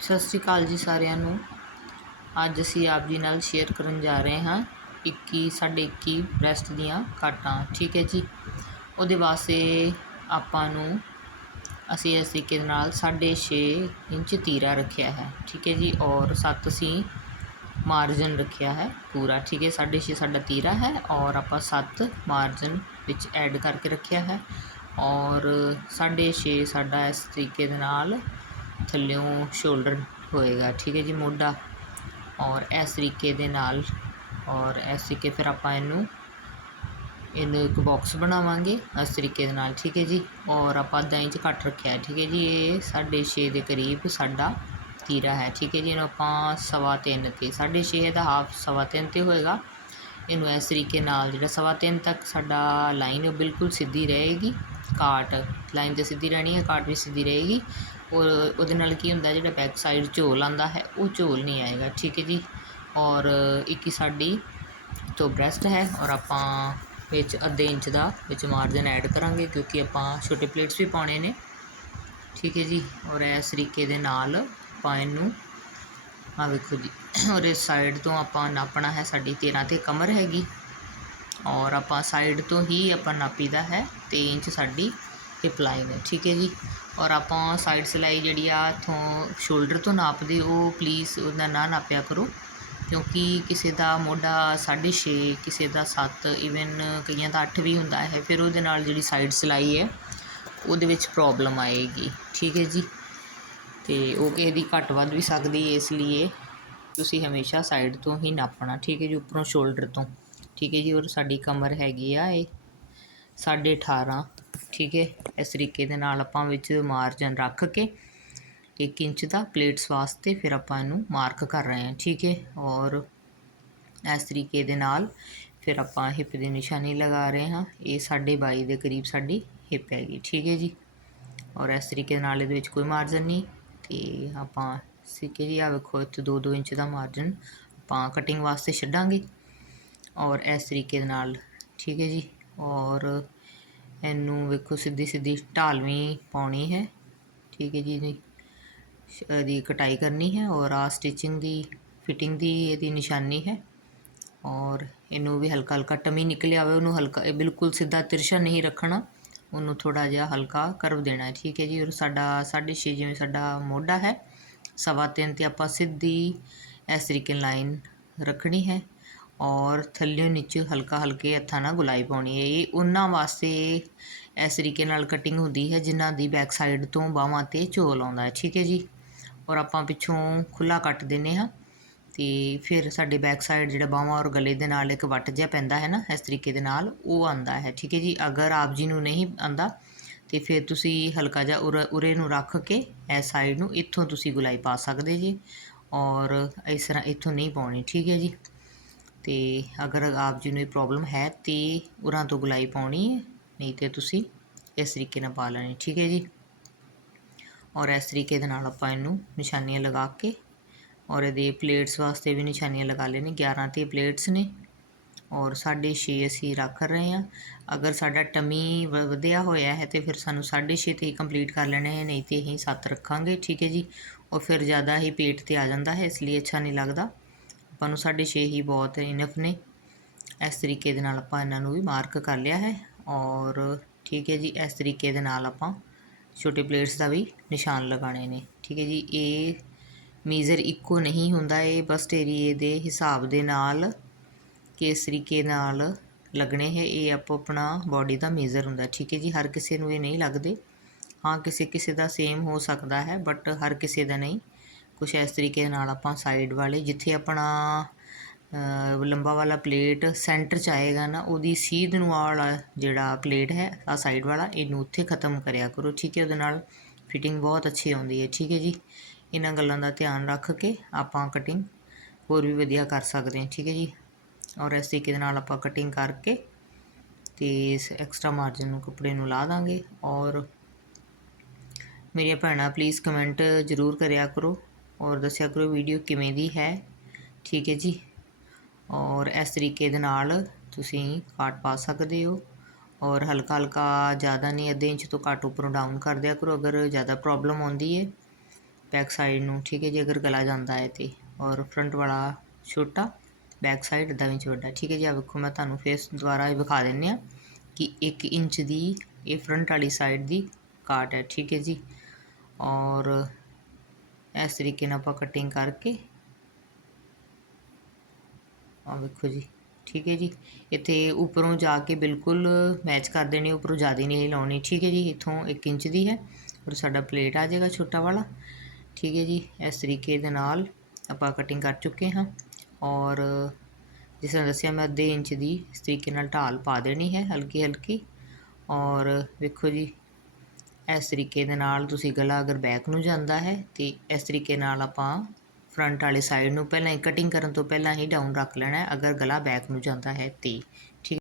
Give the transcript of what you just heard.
ਸਤਿ ਸ਼੍ਰੀ ਅਕਾਲ ਜੀ ਸਾਰਿਆਂ ਨੂੰ। ਅੱਜ ਅਸੀਂ ਆਪ ਜੀ ਨਾਲ ਸ਼ੇਅਰ ਕਰਨ ਜਾ ਰਹੇ ਹਾਂ 21 ਸਾਢੇ 21 ਬ੍ਰੈਸਟ ਦੀਆਂ ਕਾਟਾਂ, ਠੀਕ ਹੈ ਜੀ? ਉਹਦੇ ਵਾਸਤੇ ਆਪਾਂ ਨੂੰ ਅਸੀਂ ਇਸ ਤਰੀਕੇ ਦੇ ਨਾਲ 6.5 ਇੰਚ ਤੀਰਾ ਰੱਖਿਆ ਹੈ, ਠੀਕ ਹੈ ਜੀ? ਔਰ 7 ਅਸੀਂ ਮਾਰਜਨ ਰੱਖਿਆ ਹੈ ਪੂਰਾ, ਠੀਕ ਹੈ? 6.5 ਸਾਡਾ ਤੀਰਾ ਹੈ ਔਰ ਆਪਾਂ 7 ਮਾਰਜਨ ਵਿੱਚ ਐਡ ਕਰਕੇ ਰੱਖਿਆ ਹੈ। ਔਰ 6.5 ਸਾਡਾ ਇਸ ਤਰੀਕੇ ਦੇ ਨਾਲ ਥੱਲਿਓਂ ਸ਼ੋਲਡਰ ਹੋਏਗਾ, ਠੀਕ ਹੈ ਜੀ ਮੋਢਾ। ਔਰ ਇਸ ਤਰੀਕੇ ਦੇ ਨਾਲ, ਔਰ ਇਸ ਤਰੀਕੇ ਫਿਰ ਆਪਾਂ ਇਹਨੂੰ ਇਹਨੂੰ ਇੱਕ ਬਾਕਸ ਬਣਾਵਾਂਗੇ ਇਸ ਤਰੀਕੇ ਦੇ ਨਾਲ, ਠੀਕ ਹੈ ਜੀ। ਔਰ ਆਪਾਂ ਅੱਧਾ ਇੰਚ ਕੱਟ ਰੱਖਿਆ, ਠੀਕ ਹੈ ਜੀ। ਇਹ 6.5 ਦੇ ਕਰੀਬ ਸਾਡਾ ਤੀਰਾ ਹੈ, ਠੀਕ ਹੈ ਜੀ। ਇਹਨੂੰ ਆਪਾਂ ਸਵਾ ਤਿੰਨ ਤੇ 6.5 ਦਾ ਹਾਫ ਸਵਾ ਤਿੰਨ ਤੇ ਹੋਏਗਾ। ਇਹਨੂੰ ਇਸ ਤਰੀਕੇ ਨਾਲ ਜਿਹੜਾ ਸਵਾ ਤਿੰਨ ਤੱਕ ਸਾਡਾ ਲਾਈਨ ਉਹ ਬਿਲਕੁਲ ਸਿੱਧੀ ਰਹੇਗੀ। ਕਾਟ ਲਾਈਨ ਤੇ ਸਿੱਧੀ ਰਹਿਣੀ ਹੈ ਕਾਟ ਵੀ ਸਿੱਧੀ ਰਹੇਗੀ। ਔਰ ਉਹਦੇ ਨਾਲ ਕੀ ਹੁੰਦਾ, ਜਿਹੜਾ ਬੈਕ ਸਾਈਡ ਝੋਲ ਆਉਂਦਾ ਹੈ, ਉਹ ਝੋਲ ਨਹੀਂ ਆਏਗਾ, ਠੀਕ ਹੈ ਜੀ? ਔਰ ਇੱਕ ਹੀ ਸਾਡੀ ਤੋਂ ਬ੍ਰੈਸਟ ਹੈ ਔਰ ਆਪਾਂ ਵਿੱਚ ਅੱਧੇ ਇੰਚ ਦਾ ਵਿੱਚ ਮਾਰਜਨ ਐਡ ਕਰਾਂਗੇ ਕਿਉਂਕਿ ਆਪਾਂ ਛੋਟੇ ਪਲੇਟਸ ਵੀ ਪਾਉਣੇ ਨੇ, ਠੀਕ ਹੈ ਜੀ? ਔਰ ਇਸ ਤਰੀਕੇ ਦੇ ਨਾਲ ਆਪਾਂ ਇਹਨੂੰ ਆ ਵੇਖੋ ਜੀ, ਔਰ ਇਸ ਸਾਈਡ ਤੋਂ ਆਪਾਂ ਨਾਪਣਾ ਹੈ ਸਾਡੀ 13 ਤੇ ਕਮਰ ਹੈਗੀ, ਔਰ ਆਪਾਂ ਸਾਈਡ ਤੋਂ ਹੀ ਆਪਾਂ ਨਾਪੀਦਾ ਹੈ 3 ਇੰਚ ਸਾਡੀ ਹਿਪ ਲਾਈਨ ਠੀਕ ਹੈ ਜੀ? ਔਰ ਆਪਾਂ ਸਾਈਡ ਸਿਲਾਈ ਜਿਹੜੀ ਆ, ਇਥੋਂ ਸ਼ੋਲਡਰ ਤੋਂ ਨਾਪਦੇ, ਉਹ ਪਲੀਜ਼ ਉਹਦਾ ਨਾ ਨਾਪਿਆ ਕਰੋ। ਕਿਉਂਕਿ ਕਿਸੇ ਦਾ ਮੋਢਾ 6.5 ਕਿਸੇ ਦਾ 7 ਇਵਨ ਕਈਆਂ ਦਾ 8 ਵੀ ਹੁੰਦਾ ਹੈ, ਫਿਰ ਉਹਦੇ ਨਾਲ ਜਿਹੜੀ ਸਾਈਡ ਸਿਲਾਈ ਹੈ, ਉਹਦੇ ਵਿੱਚ ਪ੍ਰੋਬਲਮ ਆਏਗੀ, ਠੀਕ ਹੈ ਜੀ? ਤੇ ਉਹ ਕਿਸੇ ਦੀ ਘੱਟ ਵੱਧ ਵੀ ਸਕਦੀ ਹੈ, ਇਸ ਲਈ ਤੁਸੀਂ ਹਮੇਸ਼ਾ ਸਾਈਡ ਤੋਂ ਹੀ ਨਾਪਣਾ, ਠੀਕ ਹੈ ਜੀ? ਉੱਪਰੋਂ ਸ਼ੋਲਡਰ ਤੋਂ, ਠੀਕ ਹੈ ਜੀ? ਔਰ ਸਾਡੀ ਕਮਰ ਹੈਗੀ ਆ ਇਹ 18.5 ਠੀਕ ਹੈ? ਇਸ ਤਰੀਕੇ ਦੇ ਨਾਲ ਆਪਾਂ ਵਿੱਚ ਮਾਰਜਨ ਰੱਖ ਕੇ 1 ਇੰਚ ਦਾ ਪਲੇਟਸ ਵਾਸਤੇ ਫਿਰ ਆਪਾਂ ਇਹਨੂੰ ਮਾਰਕ ਕਰ ਰਹੇ ਹਾਂ, ਠੀਕ ਹੈ? ਔਰ ਇਸ ਤਰੀਕੇ ਦੇ ਨਾਲ ਫਿਰ ਆਪਾਂ ਹਿੱਪ ਦੀ ਨਿਸ਼ਾਨੀ ਲਗਾ ਰਹੇ ਹਾਂ। ਇਹ 22.5 ਦੇ ਕਰੀਬ ਸਾਡੀ ਹਿੱਪ ਹੈਗੀ, ਠੀਕ ਹੈ ਜੀ? ਔਰ ਇਸ ਤਰੀਕੇ ਨਾਲ ਇਹਦੇ ਵਿੱਚ ਕੋਈ ਮਾਰਜਨ ਨਹੀਂ ਤੇ ਆਪਾਂ ਸਿੱਕੇ ਜੀ ਆ ਵੇਖੋ, ਇੱਥੇ 2-2 ਇੰਚ ਦਾ ਮਾਰਜਨ ਆਪਾਂ ਕਟਿੰਗ ਵਾਸਤੇ ਛੱਡਾਂਗੇ। ਔਰ ਇਸ ਤਰੀਕੇ ਦੇ ਨਾਲ, ਠੀਕ ਹੈ ਜੀ? ਔਰ ਇਹਨੂੰ ਵੇਖੋ ਸਿੱਧੀ ਸਿੱਧੀ ਢਾਲਵੀਂ ਪਾਉਣੀ ਹੈ। ਠੀਕ ਹੈ ਜੀ ਜੀ ਇਹਦੀ ਕਟਾਈ ਕਰਨੀ ਹੈ ਔਰ ਆ ਸਟਿਚਿੰਗ ਦੀ ਫਿਟਿੰਗ ਦੀ ਇਹਦੀ ਨਿਸ਼ਾਨੀ ਹੈ। ਔਰ ਇਹਨੂੰ ਵੀ ਹਲਕਾ ਹਲਕਾ ਟਮੀ ਨਿਕਲਿਆ ਹੋਵੇ, ਉਹਨੂੰ ਹਲਕਾ, ਇਹ ਬਿਲਕੁਲ ਸਿੱਧਾ ਤਿਰਛਾ ਨਹੀਂ ਰੱਖਣਾ। ਉਹਨੂੰ ਥੋੜਾ ਜਿਹਾ ਹਲਕਾ ਕਰਵ ਦੇਣਾ ਠੀਕ ਹੈ ਜੀ, ਔਰ ਸਾਡਾ 6.5 ਜਿਵੇਂ ਸਾਡਾ ਮੋਢਾ ਹੈ, ਸਵਾ ਤਿੰਨ ਤੇ ਆਪਾਂ ਸਿੱਧੀ ਇਸ ਤਰੀਕੇ ਲਾਈਨ ਰੱਖਣੀ ਹੈ। ਔਰ ਥੱਲੇ ਨੀਚੇ ਹਲਕਾ ਹਲਕੇ ਹੱਥਾਂ ਨਾਲ ਗੁਲਾਈ ਪਾਉਣੀ ਹੈ। ਇਹ ਉਹਨਾਂ ਵਾਸਤੇ ਇਸ ਤਰੀਕੇ ਨਾਲ ਕਟਿੰਗ ਹੁੰਦੀ ਹੈ ਜਿਨ੍ਹਾਂ ਦੀ ਬੈਕ ਸਾਈਡ ਤੋਂ ਬਾਹਾਂ ਤੇ ਝੋਲ ਆਉਂਦਾ ਹੈ। ਠੀਕ ਹੈ ਜੀ? ਔਰ ਆਪਾਂ ਪਿੱਛੋਂ ਖੁੱਲਾ ਕੱਟ ਦਿੰਨੇ ਹਾਂ ਤੇ ਫਿਰ ਸਾਡੇ ਬੈਕ ਸਾਈਡ ਜਿਹੜਾ ਬਾਹਾਂ ਔਰ ਗਲੇ ਦੇ ਨਾਲ ਇੱਕ ਵੱਟ ਜਿਹਾ ਪੈਂਦਾ ਹੈ ਨਾ, ਇਸ ਤਰੀਕੇ ਦੇ ਨਾਲ ਉਹ ਆਂਦਾ ਹੈ। ਠੀਕ ਹੈ ਜੀ? ਅਗਰ ਆਪ ਜੀ ਨੂੰ ਨਹੀਂ ਆਂਦਾ ਤੇ ਫਿਰ ਤੁਸੀਂ ਹਲਕਾ ਜਿਹਾ ਉਰੇ ਉਰੇ ਨੂੰ ਰੱਖ ਕੇ ਇਸ ਸਾਈਡ ਨੂੰ ਇੱਥੋਂ ਤੁਸੀਂ ਗੁਲਾਈ ਪਾ ਸਕਦੇ ਜੀ। ਔਰ ਇਸ ਤਰ੍ਹਾਂ ਇੱਥੋਂ ਨਹੀਂ ਪਾਉਣੀ। ਠੀਕ ਹੈ ਜੀ? ਤੇ ਅਗਰ ਆਪ ਜੀ ਨੂੰ ਇਹ ਪ੍ਰੋਬਲਮ ਹੈ ਤੇ ਉਰਾਂ ਤੋਂ ਗੁਲਾਈ ਪਾਉਣੀ ਹੈ, ਨਹੀਂ ਤੇ ਤੁਸੀਂ ਇਸ ਤਰੀਕੇ ਨਾਲ ਪਾ ਲੈਣੀ, ਠੀਕ ਹੈ ਜੀ? ਔਰ ਇਸ ਤਰੀਕੇ ਦੇ ਨਾਲ ਆਪਾਂ ਇਹਨੂੰ ਨਿਸ਼ਾਨੀਆਂ ਲਗਾ ਕੇ ਔਰ ਇਹਦੇ ਪਲੇਟਸ ਵਾਸਤੇ ਵੀ ਨਿਸ਼ਾਨੀਆਂ ਲਗਾ ਲੈਣੀ 11 ਤੇ ਪਲੇਟਸ ਨੇ ਔਰ 6.5 ਅਸੀਂ ਰੱਖ ਰਹੇ ਹਾਂ। ਅਗਰ ਸਾਡਾ ਟਮੀ ਵਧਿਆ ਹੋਇਆ ਹੈ ਤੇ ਫਿਰ ਸਾਨੂੰ 6.5 ਤੇ ਹੀ ਕੰਪਲੀਟ ਕਰ ਲੈਣੇ ਹੈ, ਨਹੀਂ ਤੇ ਅਸੀਂ 7 ਰੱਖਾਂਗੇ, ਠੀਕ ਹੈ ਜੀ? ਔਰ ਫਿਰ ਜ਼ਿਆਦਾ ਹੀ ਪੇਟ ਤੇ ਆ ਜਾਂਦਾ ਹੈ, ਇਸ ਲਈ ਅੱਛਾ ਨਹੀਂ ਲੱਗਦਾ। ਆਪਾਂ ਨੂੰ 6.5 ਹੀ ਬਹੁਤ ਇਨਫ ਨੇ। ਇਸ ਤਰੀਕੇ ਦੇ ਨਾਲ ਆਪਾਂ ਇਹਨਾਂ ਨੂੰ ਵੀ ਮਾਰਕ ਕਰ ਲਿਆ ਹੈ ਔਰ ਠੀਕ ਹੈ ਜੀ, ਇਸ ਤਰੀਕੇ ਦੇ ਨਾਲ ਆਪਾਂ ਛੋਟੇ ਪਲੇਟਸ ਦਾ ਵੀ ਨਿਸ਼ਾਨ ਲਗਾਣੇ ਨੇ। ਠੀਕ ਹੈ ਜੀ, ਇਹ ਮੇਜ਼ਰ ਇੱਕੋ ਨਹੀਂ ਹੁੰਦਾ, ਇਹ ਬਸ ਏਰੀਏ ਦੇ ਹਿਸਾਬ ਦੇ ਨਾਲ ਕਿਸ ਤਰੀਕੇ ਨਾਲ ਲੱਗਣੇ ਹੈ, ਇਹ ਆਪੋ ਆਪਣਾ ਬਾਡੀ ਦਾ ਮੇਜ਼ਰ ਹੁੰਦਾ। ਠੀਕ ਹੈ ਜੀ, ਹਰ ਕਿਸੇ ਨੂੰ ਇਹ ਨਹੀਂ ਲੱਗਦੇ। ਹਾਂ, ਕਿਸੇ ਕਿਸੇ ਦਾ ਸੇਮ ਹੋ ਸਕਦਾ ਹੈ ਬਟ ਹਰ ਕਿਸੇ ਦਾ ਨਹੀਂ। ਕੁਛ ਇਸ ਤਰੀਕੇ ਨਾਲ ਆਪਾਂ ਸਾਈਡ ਵਾਲੇ, ਜਿੱਥੇ ਆਪਣਾ ਲੰਬਾ ਵਾਲਾ ਪਲੇਟ ਸੈਂਟਰ ਚ ਆਏਗਾ ਨਾ, ਉਹਦੀ ਸੀਧ ਨੂੰ ਵਾਲਾ ਜਿਹੜਾ ਪਲੇਟ ਹੈ ਆ ਸਾਈਡ ਵਾਲਾ, ਇਹਨੂੰ ਉੱਥੇ ਖਤਮ ਕਰਿਆ ਕਰੋ, ਠੀਕ ਹੈ, ਉਹਦੇ ਨਾਲ ਫਿਟਿੰਗ ਬਹੁਤ ਅੱਛੀ ਆਉਂਦੀ ਹੈ, ਠੀਕ ਹੈ ਜੀ। ਇਹਨਾਂ ਗੱਲਾਂ ਦਾ ਧਿਆਨ ਰੱਖ ਕੇ ਆਪਾਂ ਕਟਿੰਗ ਹੋਰ ਵੀ ਵਧੀਆ ਕਰ ਸਕਦੇ ਹਾਂ, ਠੀਕ ਹੈ ਜੀ। ਔਰ ਇਸ ਤਰੀਕੇ ਦੇ ਨਾਲ ਆਪਾਂ ਕਟਿੰਗ ਕਰਕੇ ਤੇ ਇਸ ਐਕਸਟਰਾ ਮਾਰਜਨ ਨੂੰ ਕੱਪੜੇ ਨੂੰ ਲਾ ਦਾਂਗੇ। ਔਰ ਮੇਰੀਆਂ ਭੈਣਾਂ ਪਲੀਜ਼ ਕਮੈਂਟ ਜ਼ਰੂਰ ਕਰਿਆ ਕਰੋ। ਔਰ ਦੱਸਿਆ ਕਰੋ ਵੀਡੀਓ ਕਿਵੇਂ ਦੀ ਹੈ। ਠੀਕ ਹੈ ਜੀ। ਔਰ ਇਸ ਤਰੀਕੇ ਦੇ ਨਾਲ ਤੁਸੀਂ ਕਾਟ ਪਾ ਸਕਦੇ ਹੋ। ਔਰ ਹਲਕਾ ਹਲਕਾ ਜ਼ਿਆਦਾ ਨਹੀਂ, ਅੱਧੇ ਇੰਚ ਤੋਂ ਘੱਟ ਉੱਪਰੋਂ ਡਾਊਨ ਕਰ ਦਿਆ ਕਰੋ ਅਗਰ ਜ਼ਿਆਦਾ ਪ੍ਰੋਬਲਮ ਆਉਂਦੀ ਹੈ ਬੈਕ ਸਾਈਡ ਨੂੰ। ਠੀਕ ਹੈ ਜੀ, ਅਗਰ ਗਲਾ ਜਾਂਦਾ ਹੈ ਤੇ। ਔਰ ਫਰੰਟ ਵਾਲਾ ਛੋਟਾ ਬੈਕ ਸਾਈਡ ਦਾ ਇੰਚ ਵੱਡਾ। ਠੀਕ ਹੈ ਜੀ ਆ ਵੇਖੋ ਮੈਂ ਤੁਹਾਨੂੰ ਫੇਸ ਦੁਬਾਰਾ ਇਹ ਵਿਖਾ ਦਿੰਨੇ ਆ ਕਿ 1 ਇੰਚ ਦੀ, ਇਹ ਫਰੰਟ ਵਾਲੀ ਸਾਈਡ ਦੀ ਕਾਟ ਹੈ। ਠੀਕ ਹੈ ਜੀ। ਔਰ ਇਸ ਤਰੀਕੇ ਨਾਲ ਆਪਾਂ ਕਟਿੰਗ ਕਰਕੇ ਆ ਵੇਖੋ ਜੀ, ਠੀਕ ਹੈ ਜੀ। ਇੱਥੇ ਉੱਪਰੋਂ ਜਾ ਕੇ ਬਿਲਕੁਲ ਮੈਚ ਕਰ ਦੇਣੀ, ਉੱਪਰੋਂ ਜ਼ਿਆਦਾ ਨਹੀਂ ਲਾਉਣੀ, ਠੀਕ ਹੈ ਜੀ। ਇੱਥੋਂ 1 ਇੰਚ ਦੀ ਹੈ ਔਰ ਸਾਡਾ ਪਲੇਟ ਆ ਜਾਏਗਾ ਛੋਟਾ ਵਾਲਾ, ਠੀਕ ਹੈ ਜੀ। ਇਸ ਤਰੀਕੇ ਦੇ ਨਾਲ ਆਪਾਂ ਕਟਿੰਗ ਕਰ ਚੁੱਕੇ ਹਾਂ ਔਰ ਜਿਸ ਤਰ੍ਹਾਂ ਦੱਸਿਆ ਮੈਂ ਅੱਧੇ ਇੰਚ ਦੀ ਇਸ ਤਰੀਕੇ ਨਾਲ ਢਾਲ ਪਾ ਦੇਣੀ ਹੈ ਹਲਕੀ ਹਲਕੀ ਔਰ ਵੇਖੋ ਜੀ ਇਸ ਤਰੀਕੇ ਦੇ ਨਾਲ ਤੁਸੀਂ ਗਲਾ ਅਗਰ ਬੈਕ ਨੂੰ ਜਾਂਦਾ ਹੈ, ਤੇ ਇਸ ਤਰੀਕੇ ਨਾਲ ਆਪਾਂ ਫਰੰਟ ਵਾਲੇ ਸਾਈਡ ਨੂੰ ਪਹਿਲਾਂ ਹੀ ਕਟਿੰਗ ਕਰਨ ਤੋਂ ਪਹਿਲਾਂ ਹੀ ਡਾਊਨ ਰੱਖ ਲੈਣਾ ਹੈ, ਅਗਰ ਗਲਾ ਬੈਕ ਨੂੰ ਜਾਂਦਾ ਹੈ ਤੇ, ਠੀਕ